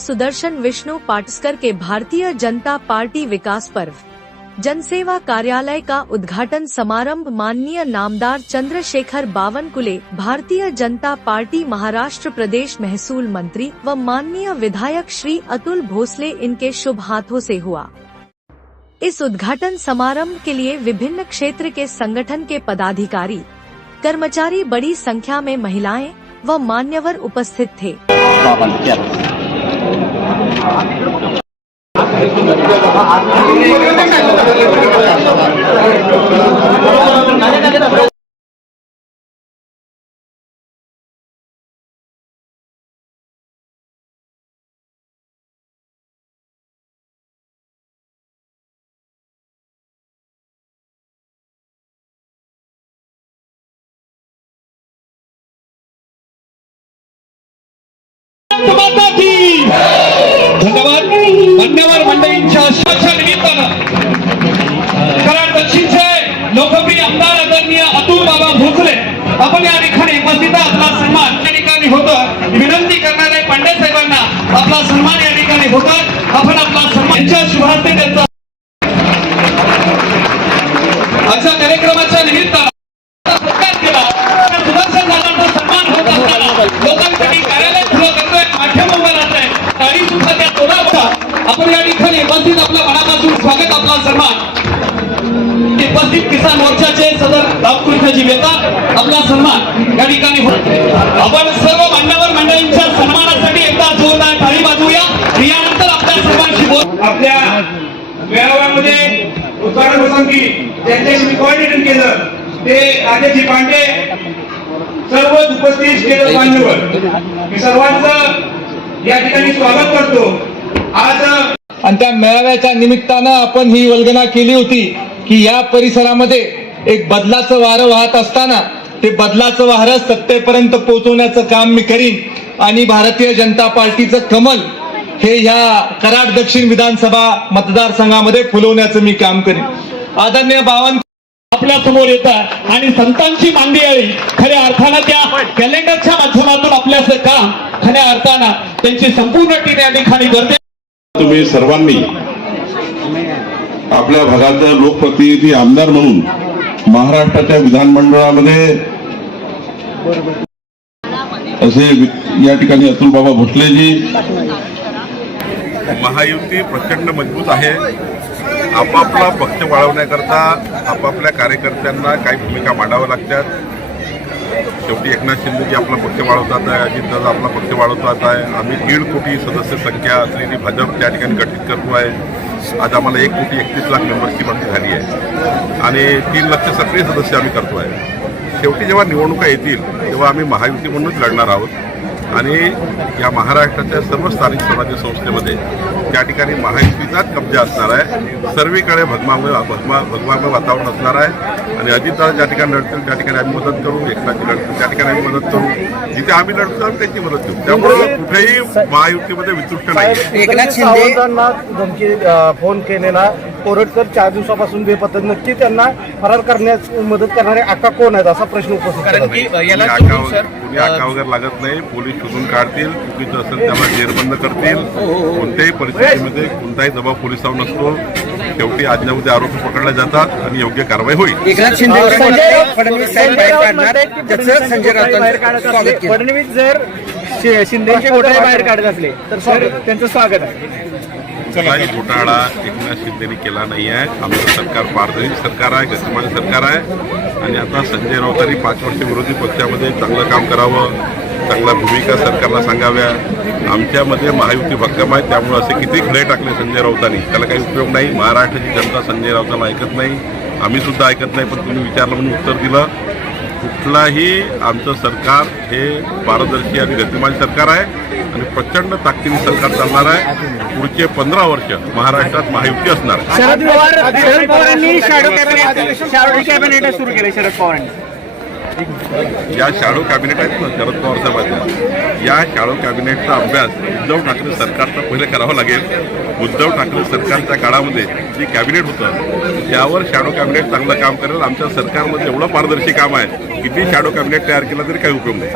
सुदर्शन विष्णु पाटस्कर के Bharatiya Janata party विकास पर्व जनसेवा कार्यालय का उद्घाटन समारंभ माननीय नामदार चंद्रशेखर बावनकुले, भारतीय जनता पार्टी महाराष्ट्र प्रदेश महसूल मंत्री व माननीय विधायक श्री अतुल भोसले इनके शुभ हाथों से हुआ। इस उद्घाटन समारंभ के लिए विभिन्न क्षेत्र के संगठन के पदाधिकारी, कर्मचारी, बड़ी संख्या में महिलाएं व मान्यवर उपस्थित थे। धन्यवाद मान्यवर मंडळींच्या आशीर्वादाच्या निमित्तानं कराड दक्षिणचे लोकप्रिय आमदार आदरणीय अतुल बाबा भोसले आपण या ठिकाणी उपस्थित आपला सन्मान या ठिकाणी होतो। विनंती करणारे पांडे साहेबांना आपला सन्मान या ठिकाणी होतो। आपण आपला सन्मानच्या शुभार्थे त्यांचा अशा कार्यक्रमाच्या निमित्तानं सत्कार केला। सुदर्शन दादांचा सन्मान होत असताना लोकांसाठी कार्यालय खुलं करतोय, माध्यम उभं राहतंय, तारी सुद्धा त्या तोडावा। आपण या ठिकाणी उपस्थित आपलं मनापासून स्वागत, आपला सन्मान। उपस्थित किसान मोर्चाचे सदर रामकृष्णजी बेता आपला सन्मान या ठिकाणी आपण सर्व मान्यवर मंडळींच्या सन्मानासाठी एकदा जोरदार टाळी वाजवूया। यानंतर आपल्या सर्वांशी बोल आपल्या मेळाव्यामध्ये उद्घाटन प्रसंगी ज्यांच्याशी कोऑर्डिनेशन केलं ते राजेशजी पांडे, सर्व उपस्थित स्टेज मान्यवर, मी सर्वांचं या ठिकाणी स्वागत करतो। आज आणि त्या मेळाव्याच्या निमित्तानं आपण ही वल्गना केली होती की या परिसरामध्ये एक बदलाचं वारं वाहत असताना ते बदलाचं वारं सत्तेपर्यंत पोहोचवण्याचं काम मी करीन आणि भारतीय जनता पार्टीचं कमल हे या कराड दक्षिण विधानसभा मतदारसंघामध्ये फुलवण्याचं मी काम करीन। आदरणीय बावन आपल्या समोर येतात आणि संतांची मांदियाळी खऱ्या अर्थानं त्या कॅलेंडरच्या माध्यमातून आपल्याचं काम खऱ्या अर्थानं त्यांची संपूर्ण टीम या ठिकाणी करते। तुम्ही सर्वांनी आपल्या भागातल्या लोकप्रतिनिधी आमदार म्हणून महाराष्ट्राच्या विधानमंडळामध्ये असे या ठिकाणी अतुल बाबा भोसलेजी, महायुती प्रचंड मजबूत आहे। आपापला पक्ष वाढवण्याकरता आपापल्या कार्यकर्त्यांना काही भूमिका मांडाव्या लागतात। शेवटी एकनाथ शिंदेजी आपला पक्ष वाढवतात आहे, अजितदादा आपला पक्ष वाढवतात आहे। आम्ही 1.5 कोटी सदस्य संख्या असलेली भाजप त्या ठिकाणी गठीत करतो आहे। आज आम्हाला 1,31,00,000 मेंबर्सची भरती झाली आहे आणि 3 लाख सक्रिय सदस्य आम्ही करतो आहे। शेवटी जेव्हा निवडणुका येतील तेव्हा आम्ही महायुती म्हणूनच लढणार आहोत आणि या महाराष्ट्राच्या सर्व स्थानिक स्वराज्य संस्थेमध्ये त्या ठिकाणी महायुतीचाच कब्जा असणार आहे। सर्वीकडे भगवामय वातावरण असणार आहे आणि अजितदादा ज्या ठिकाणी लढतील त्या ठिकाणी आम्ही मदत करू, एकनाथजी लढतील त्या ठिकाणी आम्ही मदत करू, जिथे आम्ही लढतो आम्ही त्यांची मदत करू। त्यामुळे कुठेही महायुतीमध्ये वितृष्ट नाही। एकनाथ शिंदेंना धमकी फोन केलेला कोरटकर 4 दिवसापासून बेपत्ता, नक्की त्यांना फरार करण्यास मदत करणारे आका कोण आहेत असा प्रश्न उपस्थित कुणी आका वगैरे लागत नाही। पोलीस शोधून काढतील, चुकीचं असेल त्याला जेरबंद करतील। कोणत्याही परिस्थितीमध्ये कोणताही दबाव पोलिसांवर नसतो। शेवटी आज ना उद्या आरोपी पकडले जातात आणि योग्य कारवाई होईल। एकनाथ शिंदे फडणवीस साहेब बाहेर काढणार, त्याचं संजय राऊतांचं फडणवीस जर शिंदेचे घोटाळे बाहेर काढत असले तर त्यांचं स्वागत आहे। काही घोटाळा एकनाथ शिंदेनी केला नाही आहे। आमचं सरकार पारदर्शी सरकार आहे, गतिमान सरकार आहे आणि आता संजय राऊतांनी 5 वर्ष विरोधी पक्षामध्ये चांगलं काम करावं, चांगल्या भूमिका सरकारला सांगाव्या। आमच्यामध्ये महायुती भक्कम आहे, त्यामुळे असे किती खडे टाकले संजय राऊतांनी त्याला काही उपयोग नाही। महाराष्ट्राची जनता संजय राऊतांना ऐकत नाही, आम्ही सुद्धा ऐकत नाही, पण तुम्ही विचारलं म्हणून उत्तर दिलं। कुठलाही आमचं सरकार हे पारदर्शी आणि गतिमान सरकार आहे आणि प्रचंड ताकदीने सरकार चालणार आहे। पुढचे 15 वर्ष महाराष्ट्रात महायुती असणार आहे। शरद पवारांनी शॅडो कॅबिनेट सुरू केले। शरद पवारांनी या शॅडो कॅबिनेट आहेत ना शरद पवार साहेबांच्या, या शॅडो कॅबिनेटचा अभ्यास उद्धव ठाकरे सरकारचा पहिले करावा लागेल। उद्धव ठाकरे सरकारच्या काळामध्ये जे कॅबिनेट होतं त्यावर शॅडो कॅबिनेट चांगलं काम करेल। आमच्या सरकारमध्ये एवढं पारदर्शी काम आहे, किती शॅडो कॅबिनेट तयार केलं तरी काही उपयोग नाही।